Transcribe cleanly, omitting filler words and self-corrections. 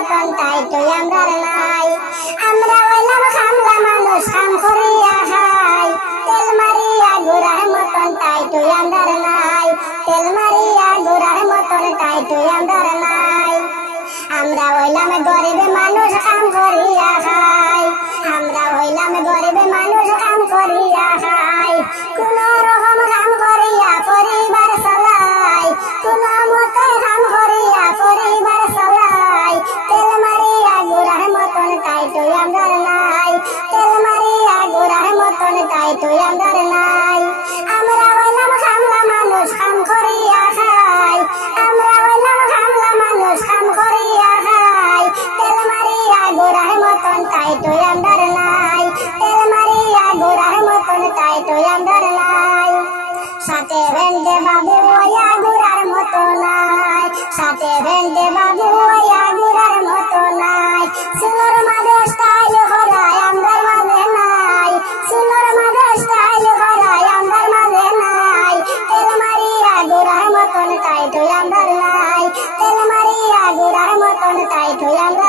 মতন টাইট আমরা নাই। আমরা হইলাম খামলা মানুষ কাম করিয়া খাই, তেল মারিয়া ঘোড়ার মতন টাইট আমরা নাই, তেল মারিয়া ঘোড়ার মতন টাইট আমরা নাই। আমরা হইলাম গরিব মানুষ কাম করিয়া খাই, আমরা হইলাম গরিব মানুষ কাম করিয়া খাই, কোন রকম কাম করিয়া পরিবার চালাই, কোন মতে কাম করিয়া পরিবার চালাই। তেল মারিয়া ঘোড়ার মতন টাইট আমরা নাই, তেল মারিয়া ঘোড়ার মতন টাইট আমরা নাই। আমরা হইলাম খামলা মানুষ কাম করিয়া খাই, আমরা হইলাম খামলা মানুষ কাম করিয়া খাই, তেল মারিয়া ঘোড়ার মতন টাইট আমরা নাই, তেল মারিয়া ঘোড়ার মতন টাইট আমরা নাই। সাথে ভেন্ডে বাবু ওয়া ঘোড়ার মতো নাই, সাথে ভেন্ডে বাবু ওয়া ঘোড়ার মতো নাই। সুলোর মাঝে স্টাইল করাই আমরার মাঝে নাই, সুলোর মাঝে স্টাইল করাই আমরার মাঝে নাই। তেল মারিয়া ঘোড়ার মতন টাইট আমরা নাই, তেল মারিয়া ঘোড়ার মতন টাইট আমরা